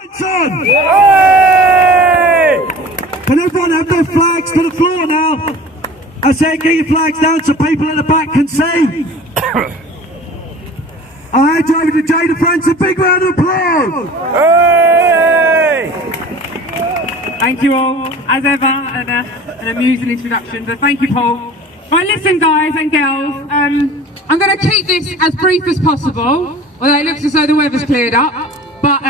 On. Hey! Can everyone have their flags to the floor now? I said get your flags down so people at the back can see. I'll hand you over to Jada France, a big round of applause. Hey! Thank you all, as ever, an amusing introduction, but thank you, Paul. Right, listen guys and girls, I'm going to keep this as brief as possible, although it looks as though the weather's cleared up, but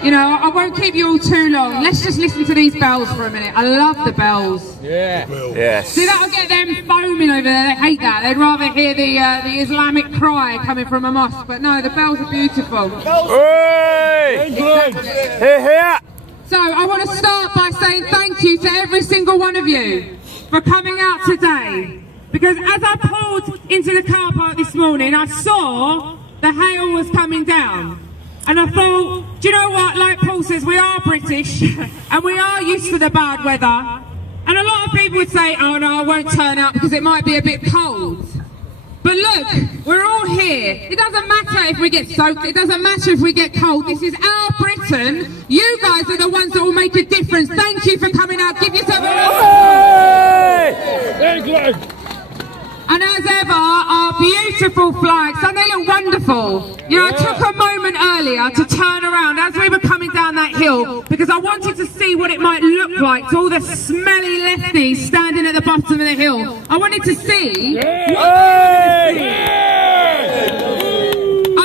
you know, I won't keep you all too long. Let's just listen to these bells for a minute. I love the bells. Yeah. Yes. See, that'll get them foaming over there. They hate that. They'd rather hear the Islamic cry coming from a mosque. But no, the bells are beautiful. Hey! Exactly. Here, here. So I want to start by saying thank you to every single one of you for coming out today. Because as I pulled into the car park this morning, I saw the hail was coming down. And I thought, do you know what, like Paul says, we are British and we are used to the bad weather. And a lot of people would say, oh no, I won't turn up because it might be a bit cold. But look, we're all here. It doesn't matter if we get soaked, it doesn't matter if we get cold. This is our Britain. You guys are the ones that will make a difference. Thank you for coming out. Give yourself a round. And as ever, our beautiful flags, and they look wonderful. You know, I took a moment earlier to turn around as we were coming down that hill because I wanted to see what it might look like to all the smelly lefties standing at the bottom of the hill. I wanted to see and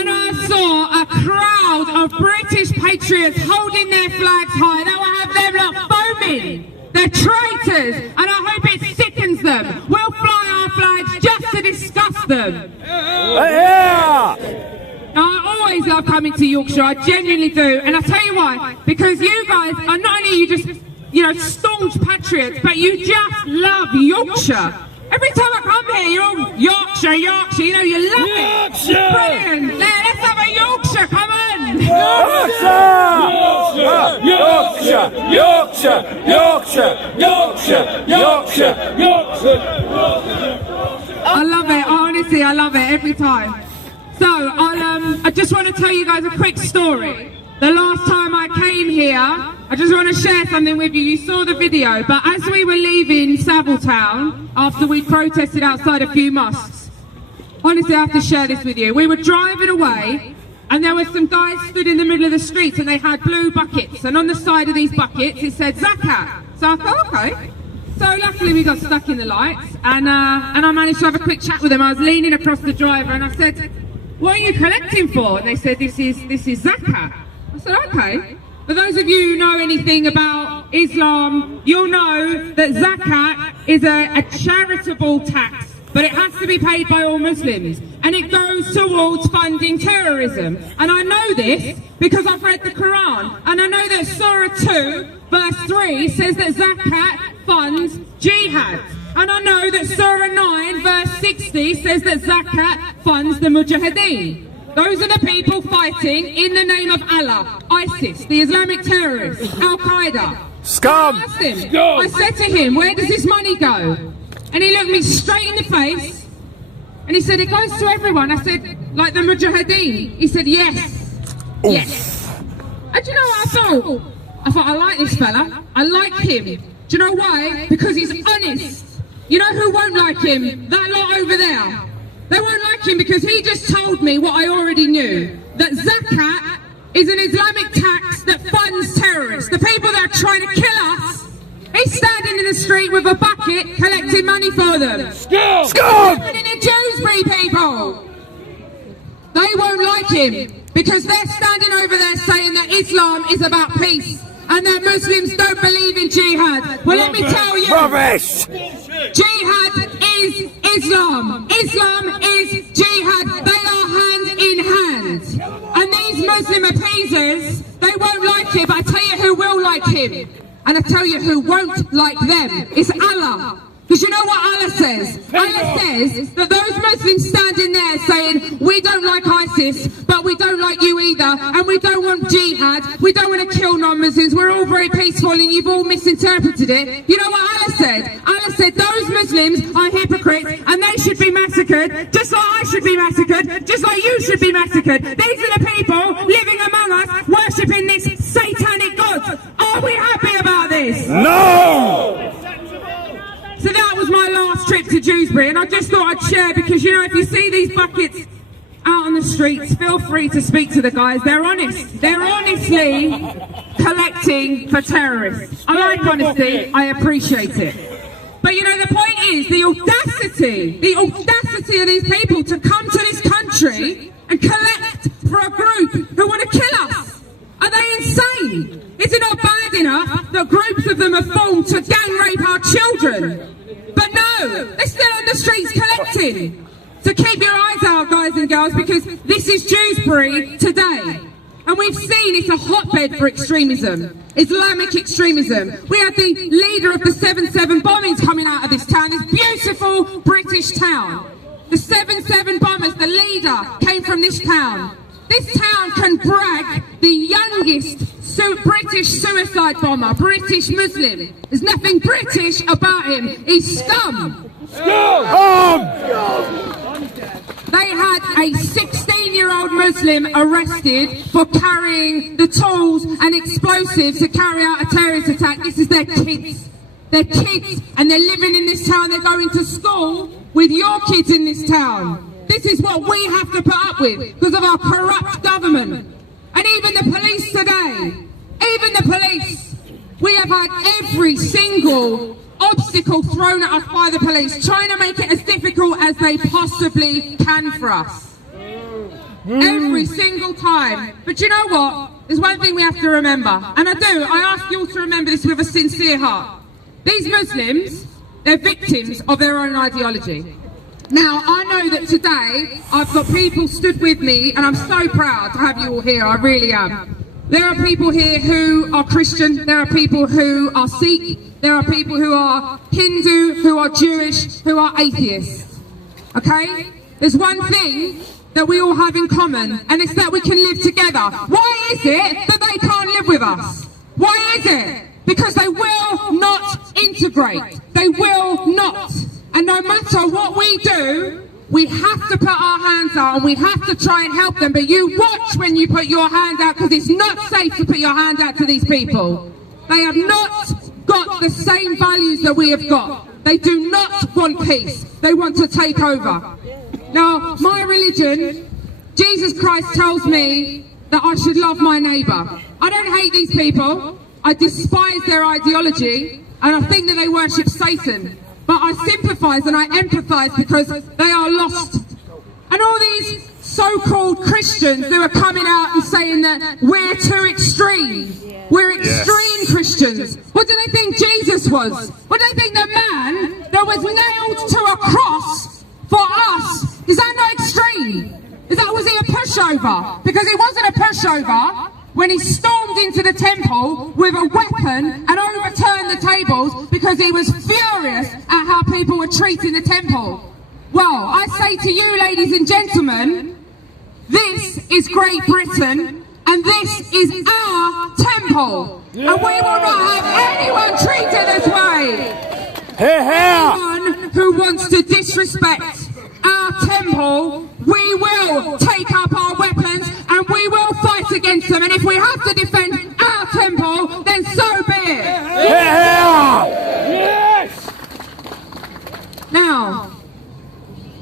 I saw a crowd of British patriots holding their flags high. That will have them lot foaming. They're traitors, and I hope it sickens them. We'll fly our flags just to discuss them. Yeah! Now, I always love coming to Yorkshire, I genuinely do, and I'll tell you why. Because you guys are not only you just, you know, staunch patriots, but you just love Yorkshire. Every time I come here, you're all Yorkshire, Yorkshire, you know, you love Yorkshire! it. Brilliant. Now, let's have a Yorkshire, come on. Yorkshire! Yorkshire! Yorkshire! Yorkshire! Yorkshire! Yorkshire! I love it, honestly, I love it every time. So, I just want to tell you guys a quick story. The last time I came here, I just want to share something with you. You saw the video, but as we were leaving Savilletown, after we protested outside a few mosques, honestly, I have to share this with you. We were driving away, and there were some guys stood in the middle of the street, and they had blue buckets, and on the side of these buckets, it said Zakat. So I thought, okay. So luckily we got stuck in the lights, and I managed to have a quick chat with them. I was leaning across the driver, and I said, what are you collecting for? And they said, this is Zakat. I said, okay. For those of you who know anything about Islam, you'll know that Zakat is a charitable tax, but it has to be paid by all Muslims, and it goes towards funding terrorism. And I know this because I've read the Quran, and I know that Surah 2 verse 3 says that Zakat funds jihad, and I know that Surah 9 verse 60 says that Zakat funds the Mujahideen. Those are the people fighting in the name of Allah, ISIS, the Islamic terrorists, Al-Qaeda. Scum! I asked him, I said to him, where does this money go? And he looked me straight in the face, and he said, it goes to everyone. I said, like the Mujahideen? He said, yes. Oof. Yes. And do you know what I thought? I thought, I like this fella. I like him. Do you know why? Because he's honest. You know who won't like him? That lot over there. They won't like him because he just told me what I already knew. That Zakat is an Islamic tax that funds terrorists. The people that are trying to kill us. He's standing in the street with a bucket collecting money for them. Scum! Scum! In Dewsbury, people. They won't like him because they're standing over there saying that Islam is about peace and that Muslims don't believe in jihad. Well, let me tell you. Rubbish! Jihad is Islam. Islam is jihad. They are hand in hand. And these Muslim appeasers, they won't like him, but I tell you who will like him. And I tell you who won't like them. It's Allah. Because you know what Allah says? Allah says that those Muslims standing there saying, we don't like ISIS, but we don't like you either, and we don't want jihad, we don't want to kill non-Muslims, we're all very peaceful, and you've all misinterpreted it. You know what Allah said? Allah said those Muslims are hypocrites, and they should be massacred, just like I should be massacred, just like you should be massacred. These are the people living among us, worshipping this Are we happy about this? No! So that was my last trip to Dewsbury, and I just thought I'd share, because, you know, if you see these buckets out on the streets, feel free to speak to the guys. They're honest. They're honestly collecting for terrorists. I like honesty. I appreciate it. But, you know, the point is the audacity of these people to come to this country and collect for a group who want to kill us. Are they insane? Is it not bad enough that groups of them are formed to gang rape our children? But no, they're still on the streets collecting. So keep your eyes out, guys and girls, because this is Dewsbury today. And we've seen it's a hotbed for extremism, Islamic extremism. We had the leader of the 7/7 bombings coming out of this town, this beautiful British town. The 7/7 bombers, the leader, came from this town. This town can brag the youngest British suicide bomber, British Muslim. There's nothing British about him. He's scum. They had a 16-year-old Muslim arrested for carrying the tools and explosives to carry out a terrorist attack. This is their kids. They're kids, and they're living in this town. They're going to school with your kids in this town. This is what we have to put up with because of our corrupt government. And even the police today, even the police, we have had every single obstacle thrown at us by the police, trying to make it as difficult as they possibly can for us. Every single time. But you know what? There's one thing we have to remember, and I ask you all to remember this with a sincere heart. These Muslims, they're victims of their own ideology. Now, I know that today I've got people stood with me, and I'm so proud to have you all here, I really am. There are people here who are Christian, there are people who are Sikh, there are people who are Hindu, who are Jewish, who are atheists. Okay? There's one thing that we all have in common, and it's that we can live together. Why is it that they can't live with us? Why is it? Because they will not integrate. They will not. And no matter what we do, we have to put our hands out and we have to try and help them. But you watch when you put your hand out, because it's not safe to put your hand out to these people. They have not got the same values that we have got. They do not want peace. They want to take over. Now, my religion, Jesus Christ tells me that I should love my neighbour. I don't hate these people. I despise their ideology, and I think that they worship Satan. But I sympathise and I empathise because they are lost. And all these so-called Christians who are coming out and saying that we're too extreme. We're extreme Christians. What do they think Jesus was? What do they think the man that was nailed to a cross for us? Is that not extreme? Was he a pushover? Because he wasn't a pushover when he stormed into the temple with a weapon and overturned the tables because he was furious at how people were treating the temple. Well, I say to you, ladies and gentlemen, this is Great Britain and this is our temple. And we will not have anyone treated this way. Anyone who wants to disrespect our temple, we will take up our weapons and we will fight against them. And if we have to defend our temple, then so be it. Yes! Now,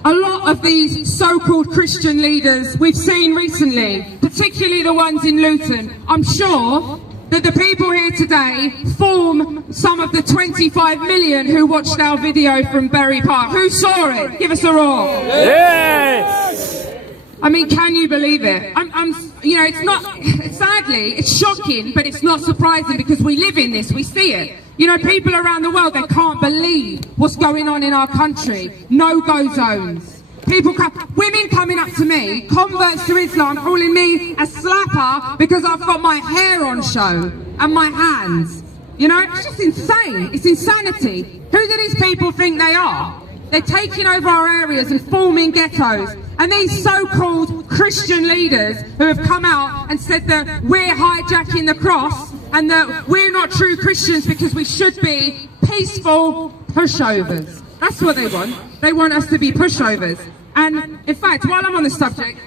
a lot of these so-called Christian leaders we've seen recently, particularly the ones in Luton, I'm sure that the people here today form some of the 25 million who watched our video from Bury Park. Who saw it? Give us a roar. Yes! I mean, can you believe it? You know, it's not, sadly, it's shocking, but it's not surprising because we live in this, we see it. You know, people around the world, they can't believe what's going on in our country. No-go zones. Women coming up to me, converts to Islam, calling me a slapper because I've got my hair on show and my hands. You know, it's just insane. It's insanity. Who do these people think they are? They're taking over our areas and forming ghettos. And these so-called Christian leaders who have come out and said that we're hijacking the cross and that we're not true Christians because we should be peaceful pushovers. That's what they want. They want us to be pushovers. And in fact, while I'm on the subject,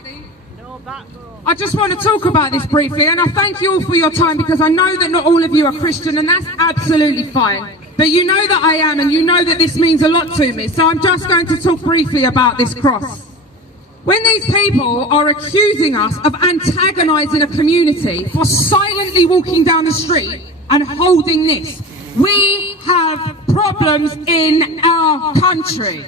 I just want to talk about this briefly, and I thank you all for your time, because I know that not all of you are Christian, and that's absolutely fine. But you know that I am, and you know that this means a lot to me, so I'm just going to talk briefly about this cross. When these people are accusing us of antagonising a community for silently walking down the street and holding this, we have problems in our country.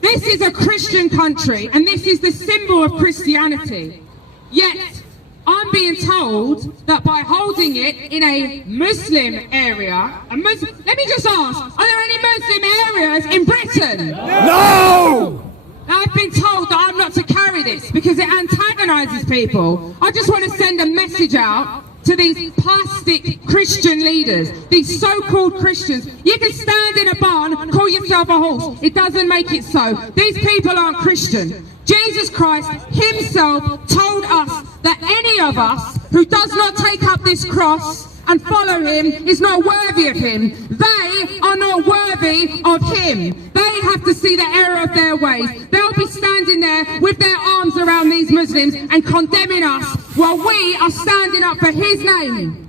This is a Christian country, and this is the symbol of Christianity. Yet, I'm being told that by holding it in a Muslim area, let me just ask, are there any Muslim areas in Britain? No! I've been told that I'm not to carry this because it antagonises people. I just want to send a message out to these plastic Christian leaders, these so-called Christians. You can stand in a barn, call yourself a horse. It doesn't make it so. These people aren't Christian. Jesus Christ himself told us that any of us who does not take up this cross and follow him is not worthy of him. They are not worthy of him. They have to see the error of their ways. They'll be standing there with their arms around these Muslims and condemning us while we are standing up for his name.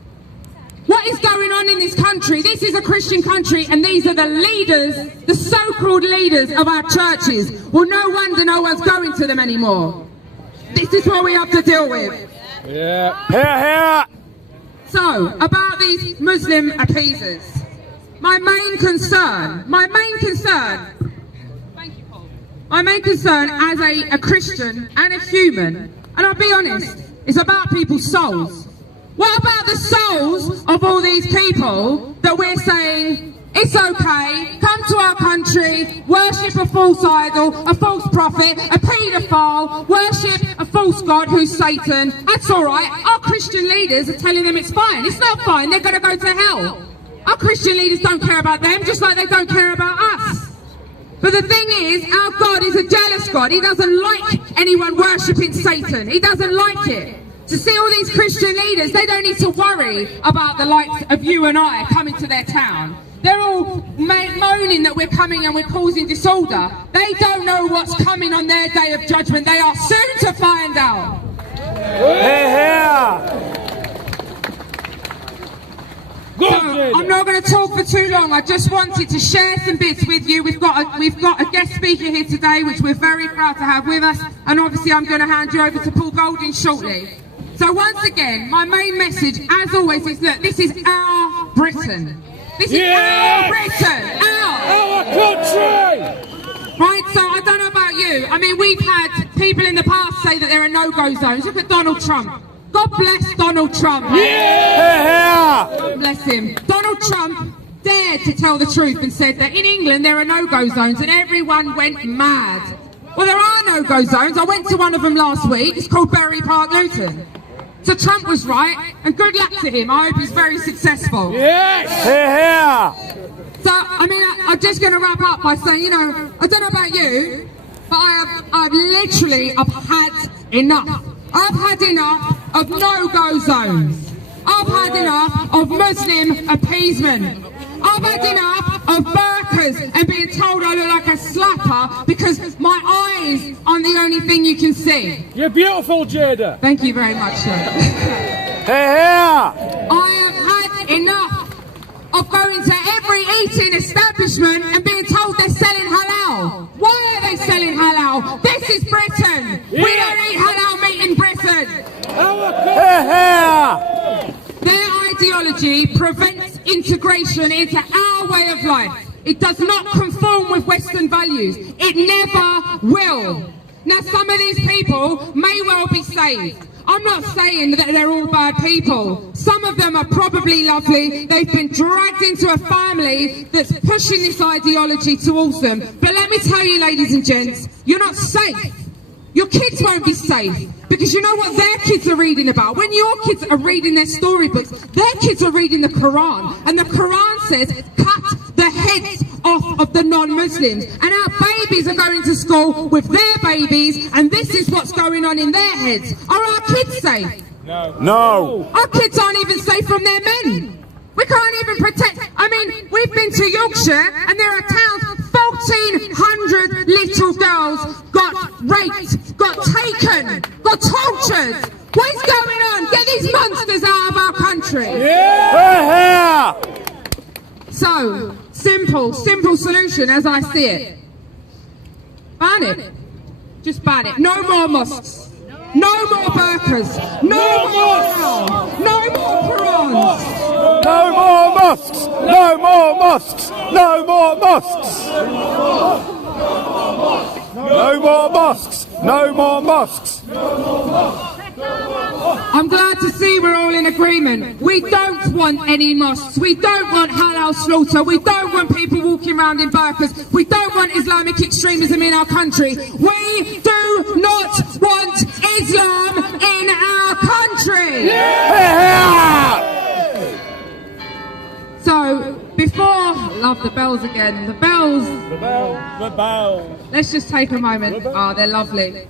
What is going on in this country? This is a Christian country, and these are the leaders, the so-called leaders of our churches. Well, no wonder no one's going to them anymore. This is what we have to deal with. Yeah. Here. So, about these Muslim appeasers, my main concern, thank you, Paul. My main concern as a Christian and a human, and I'll be honest, is about people's souls. What about the souls of all these people that we're saying, it's okay, come to our country, worship a false idol, a false prophet, a paedophile, worship a false god who's Satan? That's alright. Our Christian leaders are telling them it's fine. It's not fine, they're going to go to hell. Our Christian leaders don't care about them, just like they don't care about us. But the thing is, our God is a jealous God. He doesn't like anyone worshipping Satan. He doesn't like it. To see all these Christian leaders, they don't need to worry about the likes of you and I coming to their town. They're all moaning that we're coming and we're causing disorder. They don't know what's coming on their day of judgment. They are soon to find out. So, I'm not going to talk for too long. I just wanted to share some bits with you. We've got a guest speaker here today, which we're very proud to have with us. And obviously I'm going to hand you over to Paul Golding shortly. So once again, my main message, as always, is that this is our Britain. This is our Britain, our country. Right, so I don't know about you. I mean, we've had people in the past say that there are no-go zones. Look at Donald Trump. God bless Donald Trump. God bless him. Donald Trump dared to tell the truth and said that in England there are no-go zones, and everyone went mad. Well, there are no-go zones. I went to one of them last week. It's called Berry Park, Luton. So Trump was right, and good luck to him. I hope he's very successful. So, I mean, I'm just going to wrap up by saying, you know, I don't know about you, but I've literally had enough. I've had enough of no-go zones. I've had enough of Muslim appeasement. I've had enough of burqas and being told I look like a slapper because my eyes aren't the only thing you can see. You're beautiful, Jada. Thank you very much, sir. I have had enough of going to every eating establishment and being told they're selling halal. Why are they selling halal? This is Britain. We don't eat halal meat in Britain. Their ideology prevents integration into our way of life. It does not conform with Western values. It never will. Now, some of these people may well be saved. I'm not saying that they're all bad people. Some of them are probably lovely. They've been dragged into a family that's pushing this ideology towards them. But let me tell you, ladies and gents, you're not safe. Your kids won't be safe, because you know what their kids are reading about? When your kids are reading their storybooks, their kids are reading the Quran, and the Quran says, cut the heads off of the non-Muslims. And our babies are going to school with their babies, and this is what's going on in their heads. Are our kids safe? No. Our kids aren't even safe from their men. We can't even protect. I mean, we've been to Yorkshire, and there are towns, 1,400 little girls got raped, got taken, got tortured. What is going on? Get these monsters out of our country. Here! So, simple solution as I see it. Ban it. Just ban it. No more mosques. No more burqas. No more No more Qurans. No more mosques! No more mosques! No more mosques! No more mosques! No more mosques! I'm glad to see we're all in agreement. We don't want any mosques. We don't want halal slaughter. We don't want people walking around in burqas. We don't want Islamic extremism in our country. We do not want Islam in our country. So, before, love the bells again. The bells. The bell. Let's just take a moment. Oh, they're lovely.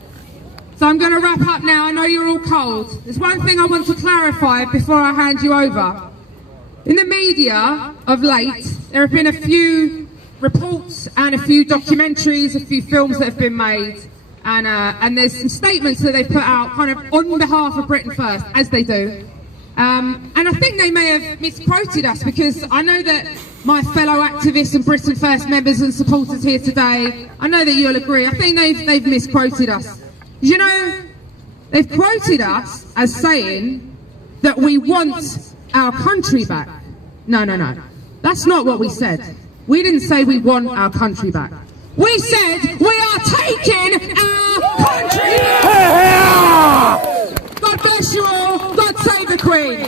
So I'm going to wrap up now. I know you're all cold. There's one thing I want to clarify before I hand you over. In the media of late, there have been a few reports and a few documentaries, a few films that have been made, and there's some statements that they've put out kind of on behalf of Britain First, as they do. And I think they may have misquoted us, because I know that my fellow activists and Britain First members and supporters here today, I know that you'll agree, I think they've misquoted us. You know, they've quoted us as saying that we want our country back. No. That's not what we said. We didn't say we want our country back. We said we are taking our country back. God bless you all. God save the Queen.